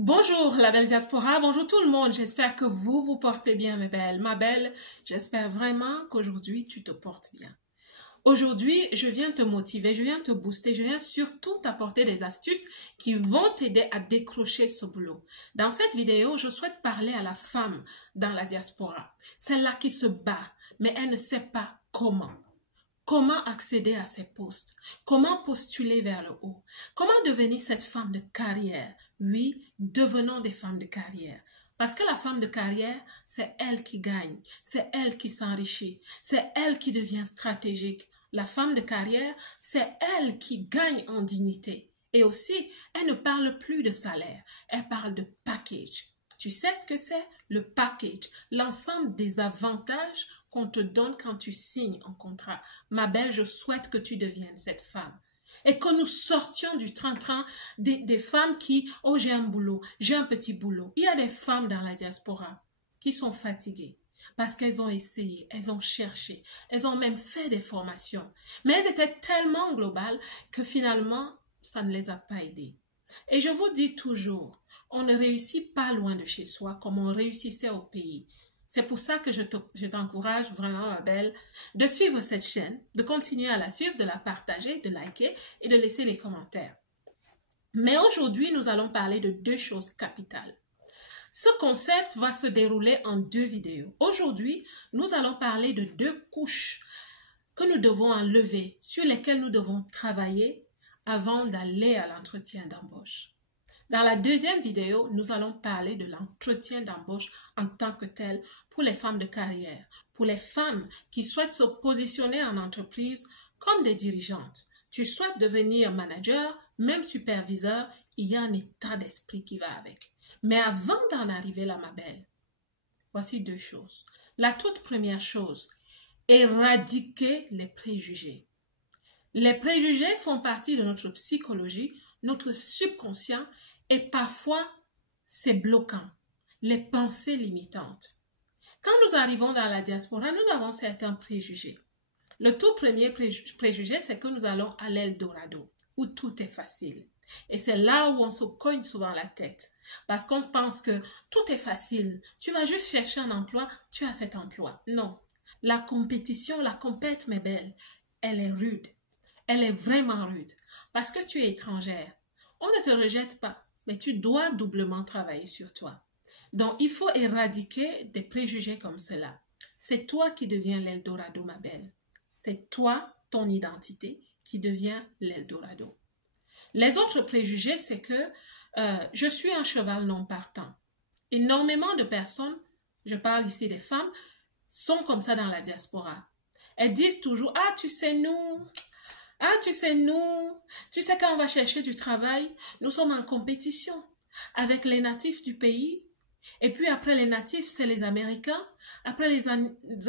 Bonjour la belle diaspora, bonjour tout le monde, j'espère que vous portez bien mes belles. Ma belle, j'espère vraiment qu'aujourd'hui tu te portes bien. Aujourd'hui, je viens te motiver, je viens te booster, je viens surtout t'apporter des astuces qui vont t'aider à décrocher ce boulot. Dans cette vidéo, je souhaite parler à la femme dans la diaspora, celle-là qui se bat, mais elle ne sait pas comment. Comment accéder à ces postes? Comment postuler vers le haut? Comment devenir cette femme de carrière? Oui, devenons des femmes de carrière. Parce que la femme de carrière, c'est elle qui gagne, c'est elle qui s'enrichit, c'est elle qui devient stratégique. La femme de carrière, c'est elle qui gagne en dignité. Et aussi, elle ne parle plus de salaire, elle parle de package. Tu sais ce que c'est? Le package, l'ensemble des avantages qu'on te donne quand tu signes un contrat. Ma belle, je souhaite que tu deviennes cette femme. Et que nous sortions du train-train des femmes qui, oh j'ai un boulot, j'ai un petit boulot. Il y a des femmes dans la diaspora qui sont fatiguées parce qu'elles ont essayé, elles ont cherché, elles ont même fait des formations. Mais elles étaient tellement globales que finalement, ça ne les a pas aidées. Et je vous dis toujours, on ne réussit pas loin de chez soi comme on réussissait au pays. C'est pour ça que je t'encourage vraiment, ma belle, de suivre cette chaîne, de continuer à la suivre, de la partager, de liker et de laisser les commentaires. Mais aujourd'hui, nous allons parler de deux choses capitales. Ce concept va se dérouler en deux vidéos. Aujourd'hui, nous allons parler de deux couches que nous devons enlever, sur lesquelles nous devons travailler avant d'aller à l'entretien d'embauche. Dans la deuxième vidéo, nous allons parler de l'entretien d'embauche en tant que tel pour les femmes de carrière, pour les femmes qui souhaitent se positionner en entreprise comme des dirigeantes. Tu souhaites devenir manager, même superviseur, il y a un état d'esprit qui va avec. Mais avant d'en arriver là, ma belle, voici deux choses. La toute première chose, éradiquer les préjugés. Les préjugés font partie de notre psychologie, notre subconscient, et parfois c'est bloquant. Les pensées limitantes. Quand nous arrivons dans la diaspora, nous avons certains préjugés. Le tout premier préjugé, c'est que nous allons à l'Eldorado, où tout est facile. Et c'est là où on se cogne souvent la tête. Parce qu'on pense que tout est facile. Tu vas juste chercher un emploi, tu as cet emploi. Non. La compétition, la compète, mes belles, elle est rude. Elle est vraiment rude. Parce que tu es étrangère. On ne te rejette pas, mais tu dois doublement travailler sur toi. Donc, il faut éradiquer des préjugés comme cela. C'est toi qui deviens l'Eldorado, ma belle. C'est toi, ton identité, qui devient l'Eldorado. Les autres préjugés, c'est que je suis un cheval non partant. Énormément de personnes, je parle ici des femmes, sont comme ça dans la diaspora. Elles disent toujours, ah, tu sais, tu sais quand on va chercher du travail, nous sommes en compétition avec les natifs du pays. Et puis après les natifs, c'est les Américains. Après les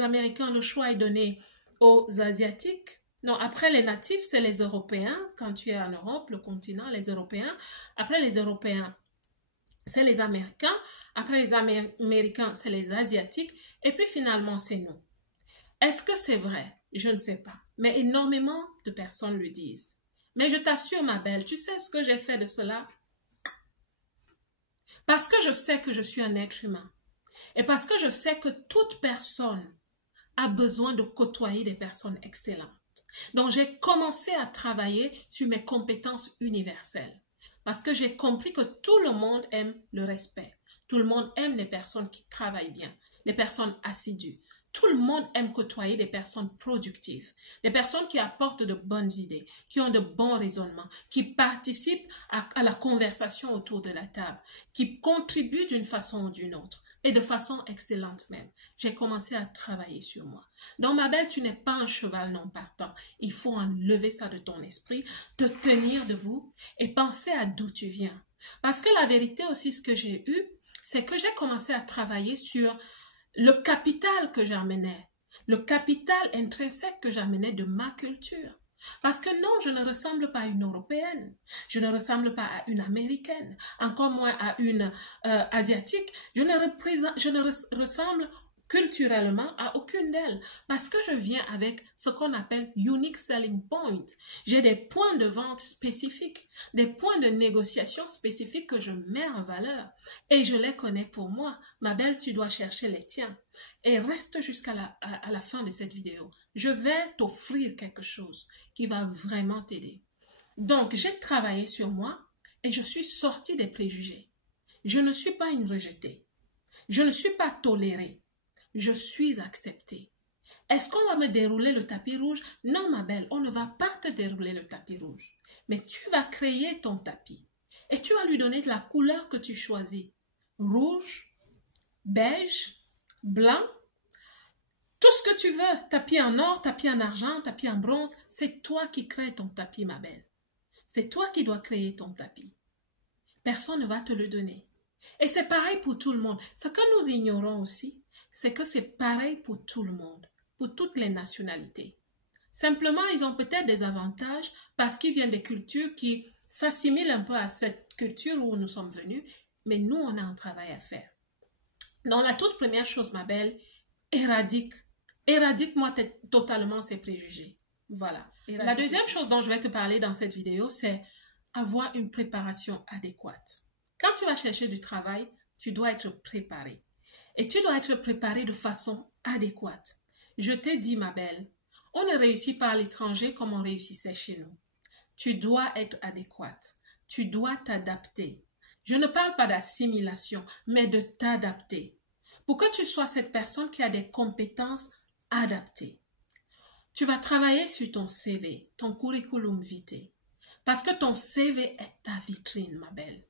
Américains, le choix est donné aux Asiatiques. Non, après les natifs, c'est les Européens. Quand tu es en Europe, le continent, les Européens. Après les Européens, c'est les Américains. Après les Américains, c'est les Asiatiques. Et puis finalement, c'est nous. Est-ce que c'est vrai? Je ne sais pas. Mais énormément de personnes le disent. Mais je t'assure, ma belle, tu sais ce que j'ai fait de cela? Parce que je sais que je suis un être humain. Et parce que je sais que toute personne a besoin de côtoyer des personnes excellentes. Donc, j'ai commencé à travailler sur mes compétences universelles. Parce que j'ai compris que tout le monde aime le respect. Tout le monde aime les personnes qui travaillent bien, les personnes assidues. Tout le monde aime côtoyer des personnes productives, des personnes qui apportent de bonnes idées, qui ont de bons raisonnements, qui participent à la conversation autour de la table, qui contribuent d'une façon ou d'une autre, et de façon excellente même. J'ai commencé à travailler sur moi. Donc, ma belle, tu n'es pas un cheval non partant. Il faut enlever ça de ton esprit, te tenir debout et penser à d'où tu viens. Parce que la vérité aussi, ce que j'ai eu, c'est que j'ai commencé à travailler sur le capital que j'amenais, le capital intrinsèque que j'amenais de ma culture. Parce que non, je ne ressemble pas à une Européenne, je ne ressemble pas à une Américaine, encore moins à une Asiatique, je ne ressemble culturellement à aucune d'elles parce que je viens avec ce qu'on appelle unique selling point. J'ai des points de vente spécifiques, des points de négociation spécifiques que je mets en valeur et je les connais pour moi. Ma belle, tu dois chercher les tiens et reste jusqu'à la fin de cette vidéo. Je vais t'offrir quelque chose qui va vraiment t'aider. Donc, j'ai travaillé sur moi et je suis sortie des préjugés. Je ne suis pas une rejetée. Je ne suis pas tolérée. Je suis acceptée. Est-ce qu'on va me dérouler le tapis rouge? Non, ma belle, on ne va pas te dérouler le tapis rouge. Mais tu vas créer ton tapis et tu vas lui donner la couleur que tu choisis. Rouge, beige, blanc, tout ce que tu veux. Tapis en or, tapis en argent, tapis en bronze. C'est toi qui crées ton tapis, ma belle. C'est toi qui dois créer ton tapis. Personne ne va te le donner. Et c'est pareil pour tout le monde. Ce que nous ignorons aussi, c'est que c'est pareil pour tout le monde, pour toutes les nationalités. Simplement, ils ont peut-être des avantages parce qu'ils viennent des cultures qui s'assimilent un peu à cette culture où nous sommes venus, mais nous, on a un travail à faire. Donc, la toute première chose, ma belle, éradique-moi totalement ces préjugés. Voilà. La deuxième chose dont je vais te parler dans cette vidéo, c'est avoir une préparation adéquate. Quand tu vas chercher du travail, tu dois être préparé. Et tu dois être préparé de façon adéquate. Je t'ai dit, ma belle, on ne réussit pas à l'étranger comme on réussissait chez nous. Tu dois être adéquate. Tu dois t'adapter. Je ne parle pas d'assimilation, mais de t'adapter. Pour que tu sois cette personne qui a des compétences adaptées. Tu vas travailler sur ton CV, ton curriculum vitae. Parce que ton CV est ta vitrine, ma belle.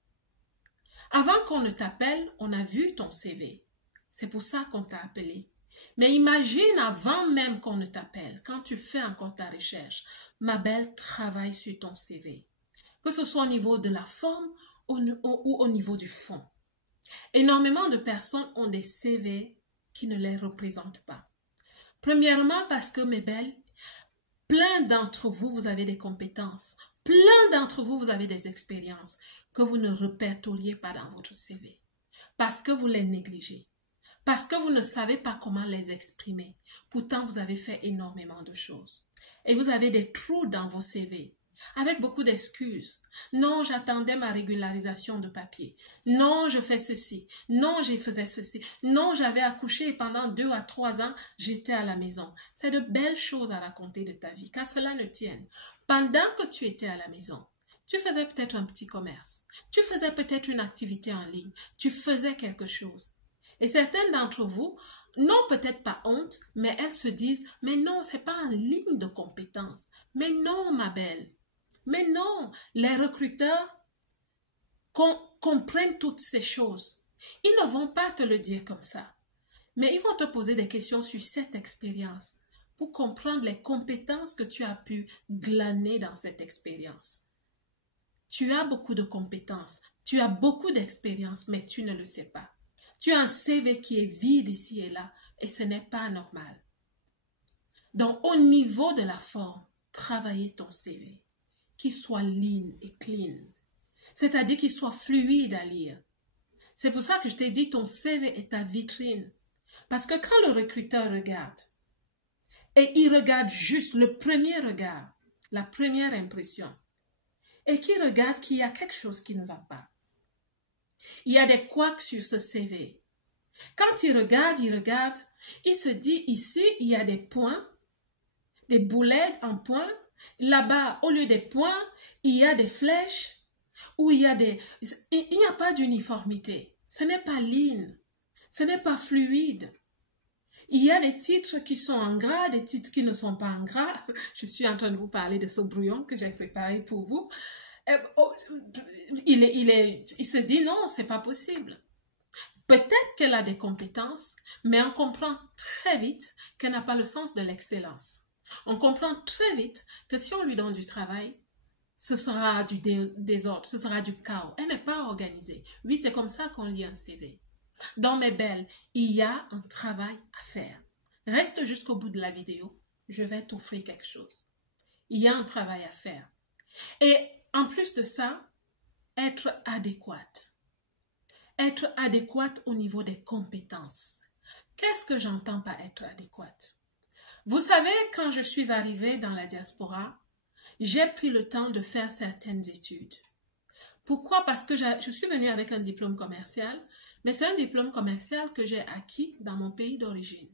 Avant qu'on ne t'appelle, on a vu ton CV. C'est pour ça qu'on t'a appelé. Mais imagine avant même qu'on ne t'appelle, quand tu fais encore ta recherche, ma belle, travaille sur ton CV. Que ce soit au niveau de la forme ou au niveau du fond. Énormément de personnes ont des CV qui ne les représentent pas. Premièrement parce que, mes belles, plein d'entre vous, vous avez des compétences. Plein d'entre vous, vous avez des expériences que vous ne répertoriez pas dans votre CV. Parce que vous les négligez. Parce que vous ne savez pas comment les exprimer. Pourtant, vous avez fait énormément de choses. Et vous avez des trous dans vos CV. Avec beaucoup d'excuses. Non, j'attendais ma régularisation de papier. Non, je fais ceci. Non, je faisais ceci. Non, j'avais accouché et pendant 2 à 3 ans, j'étais à la maison. C'est de belles choses à raconter de ta vie, qu'à cela ne tienne. Pendant que tu étais à la maison, tu faisais peut-être un petit commerce. Tu faisais peut-être une activité en ligne. Tu faisais quelque chose. Et certaines d'entre vous n'ont peut-être pas honte, mais elles se disent, mais non, c'est pas en ligne de compétences. Mais non, ma belle. Mais non, les recruteurs comprennent toutes ces choses. Ils ne vont pas te le dire comme ça. Mais ils vont te poser des questions sur cette expérience pour comprendre les compétences que tu as pu glaner dans cette expérience. Tu as beaucoup de compétences, tu as beaucoup d'expérience, mais tu ne le sais pas. Tu as un CV qui est vide ici et là, et ce n'est pas normal. Donc, au niveau de la forme, travaillez ton CV, qu'il soit lean et clean, c'est-à-dire qu'il soit fluide à lire. C'est pour ça que je t'ai dit, ton CV est ta vitrine. Parce que quand le recruteur regarde, et il regarde juste le premier regard, la première impression, et qu'il regarde qu'il y a quelque chose qui ne va pas, il y a des couacs sur ce CV. Quand il regarde, il se dit ici, il y a des points, des boulettes en points. Là-bas, au lieu des points, il y a des flèches, ou il n'y a pas d'uniformité. Ce n'est pas ligne, ce n'est pas fluide. Il y a des titres qui sont en gras, des titres qui ne sont pas en gras. Je suis en train de vous parler de ce brouillon que j'ai préparé pour vous. Il se dit non, c'est pas possible. Peut-être qu'elle a des compétences, mais on comprend très vite qu'elle n'a pas le sens de l'excellence. On comprend très vite que si on lui donne du travail, ce sera du désordre, ce sera du chaos. Elle n'est pas organisée. Oui, c'est comme ça qu'on lit un CV. Dans mes belles, il y a un travail à faire. Reste jusqu'au bout de la vidéo, je vais t'offrir quelque chose. Il y a un travail à faire. Et en plus de ça, être adéquate. Être adéquate au niveau des compétences. Qu'est-ce que j'entends par être adéquate? Vous savez, quand je suis arrivée dans la diaspora, j'ai pris le temps de faire certaines études. Pourquoi? Parce que je suis venue avec un diplôme commercial, mais c'est un diplôme commercial que j'ai acquis dans mon pays d'origine.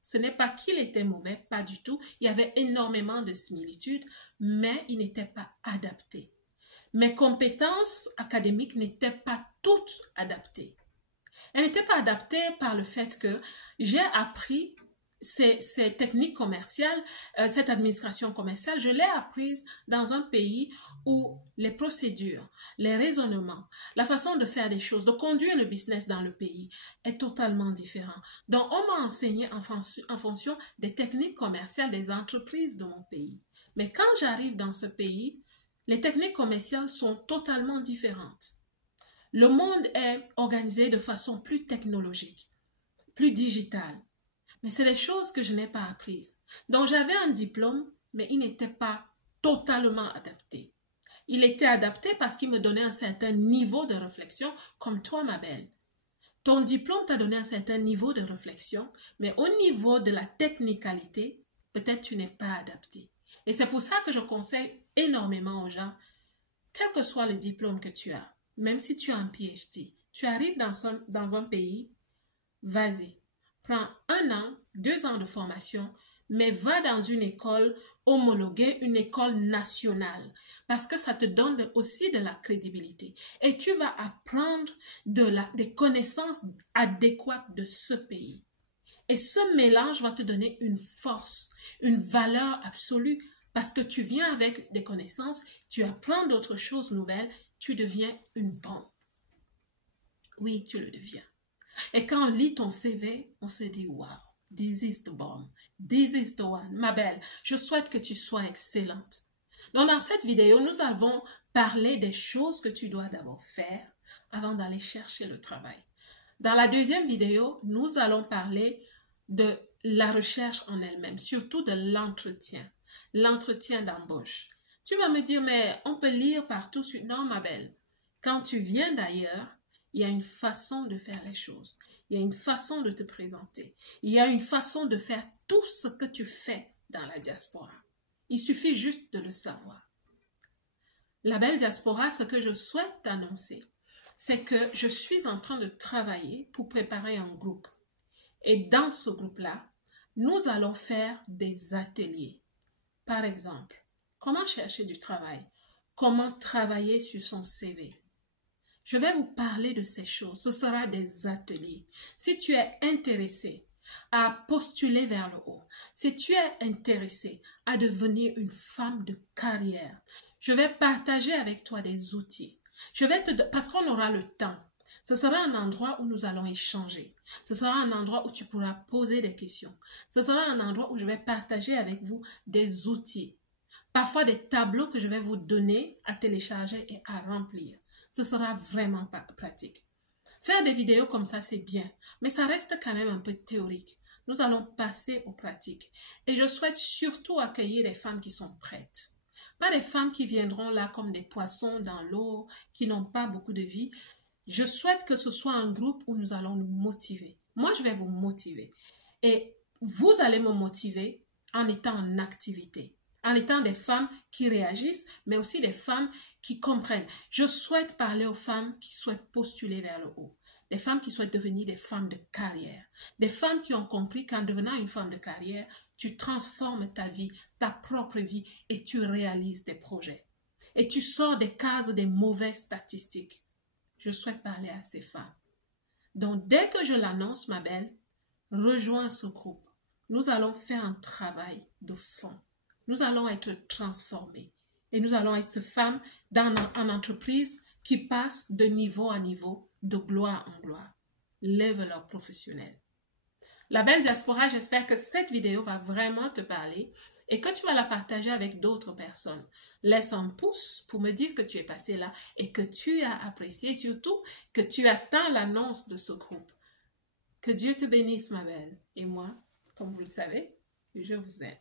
Ce n'est pas qu'il était mauvais, pas du tout. Il y avait énormément de similitudes, mais il n'était pas adapté. Mes compétences académiques n'étaient pas toutes adaptées. Elles n'étaient pas adaptées par le fait que j'ai appris ces techniques commerciales, cette administration commerciale, je l'ai apprise dans un pays où les procédures, les raisonnements, la façon de faire des choses, de conduire le business dans le pays est totalement différent. Donc, on m'a enseigné en fonction des techniques commerciales des entreprises de mon pays. Mais quand j'arrive dans ce pays, les techniques commerciales sont totalement différentes. Le monde est organisé de façon plus technologique, plus digitale. Mais c'est des choses que je n'ai pas apprises. Donc j'avais un diplôme, mais il n'était pas totalement adapté. Il était adapté parce qu'il me donnait un certain niveau de réflexion, comme toi, ma belle. Ton diplôme t'a donné un certain niveau de réflexion, mais au niveau de la technicalité, peut-être tu n'es pas adapté. Et c'est pour ça que je conseille énormément aux gens, quel que soit le diplôme que tu as, même si tu as un PhD, tu arrives dans un pays, vas-y. Prends 1 an, 2 ans de formation, mais va dans une école homologuée, une école nationale, parce que ça te donne aussi de la crédibilité. Et tu vas apprendre des connaissances adéquates de ce pays. Et ce mélange va te donner une force, une valeur absolue, parce que tu viens avec des connaissances, tu apprends d'autres choses nouvelles, tu deviens une bombe. Oui, tu le deviens. Et quand on lit ton CV, on se dit, wow, this is the bomb, this is the one. Ma belle, je souhaite que tu sois excellente. Donc, dans cette vidéo, nous allons parler des choses que tu dois d'abord faire avant d'aller chercher le travail. Dans la deuxième vidéo, nous allons parler de la recherche en elle-même, surtout de l'entretien d'embauche. Tu vas me dire, mais on peut lire partout. Non, ma belle, quand tu viens d'ailleurs, il y a une façon de faire les choses. Il y a une façon de te présenter. Il y a une façon de faire tout ce que tu fais dans la diaspora. Il suffit juste de le savoir. La belle diaspora, ce que je souhaite t'annoncer, c'est que je suis en train de travailler pour préparer un groupe. Et dans ce groupe-là, nous allons faire des ateliers. Par exemple, comment chercher du travail? Comment travailler sur son CV? Je vais vous parler de ces choses. Ce sera des ateliers. Si tu es intéressé à postuler vers le haut, si tu es intéressé à devenir une femme de carrière, je vais partager avec toi des outils. Parce qu'on aura le temps. Ce sera un endroit où nous allons échanger. Ce sera un endroit où tu pourras poser des questions. Ce sera un endroit où je vais partager avec vous des outils. Parfois des tableaux que je vais vous donner à télécharger et à remplir. Ce sera vraiment pratique. Faire des vidéos comme ça, c'est bien, mais ça reste quand même un peu théorique. Nous allons passer aux pratiques. Et je souhaite surtout accueillir des femmes qui sont prêtes. Pas des femmes qui viendront là comme des poissons dans l'eau, qui n'ont pas beaucoup de vie. Je souhaite que ce soit un groupe où nous allons nous motiver. Moi, je vais vous motiver. Et vous allez me motiver en étant en activité. En étant des femmes qui réagissent, mais aussi des femmes qui comprennent. Je souhaite parler aux femmes qui souhaitent postuler vers le haut. Des femmes qui souhaitent devenir des femmes de carrière. Des femmes qui ont compris qu'en devenant une femme de carrière, tu transformes ta vie, ta propre vie, et tu réalises des projets. Et tu sors des cases des mauvaises statistiques. Je souhaite parler à ces femmes. Donc, dès que je l'annonce, ma belle, rejoins ce groupe. Nous allons faire un travail de fond. Nous allons être transformés et nous allons être femmes en entreprise qui passent de niveau à niveau, de gloire en gloire. Leveler professionnel. La belle diaspora, j'espère que cette vidéo va vraiment te parler et que tu vas la partager avec d'autres personnes. Laisse un pouce pour me dire que tu es passé là et que tu as apprécié, surtout que tu attends l'annonce de ce groupe. Que Dieu te bénisse, ma belle. Et moi, comme vous le savez, je vous aime.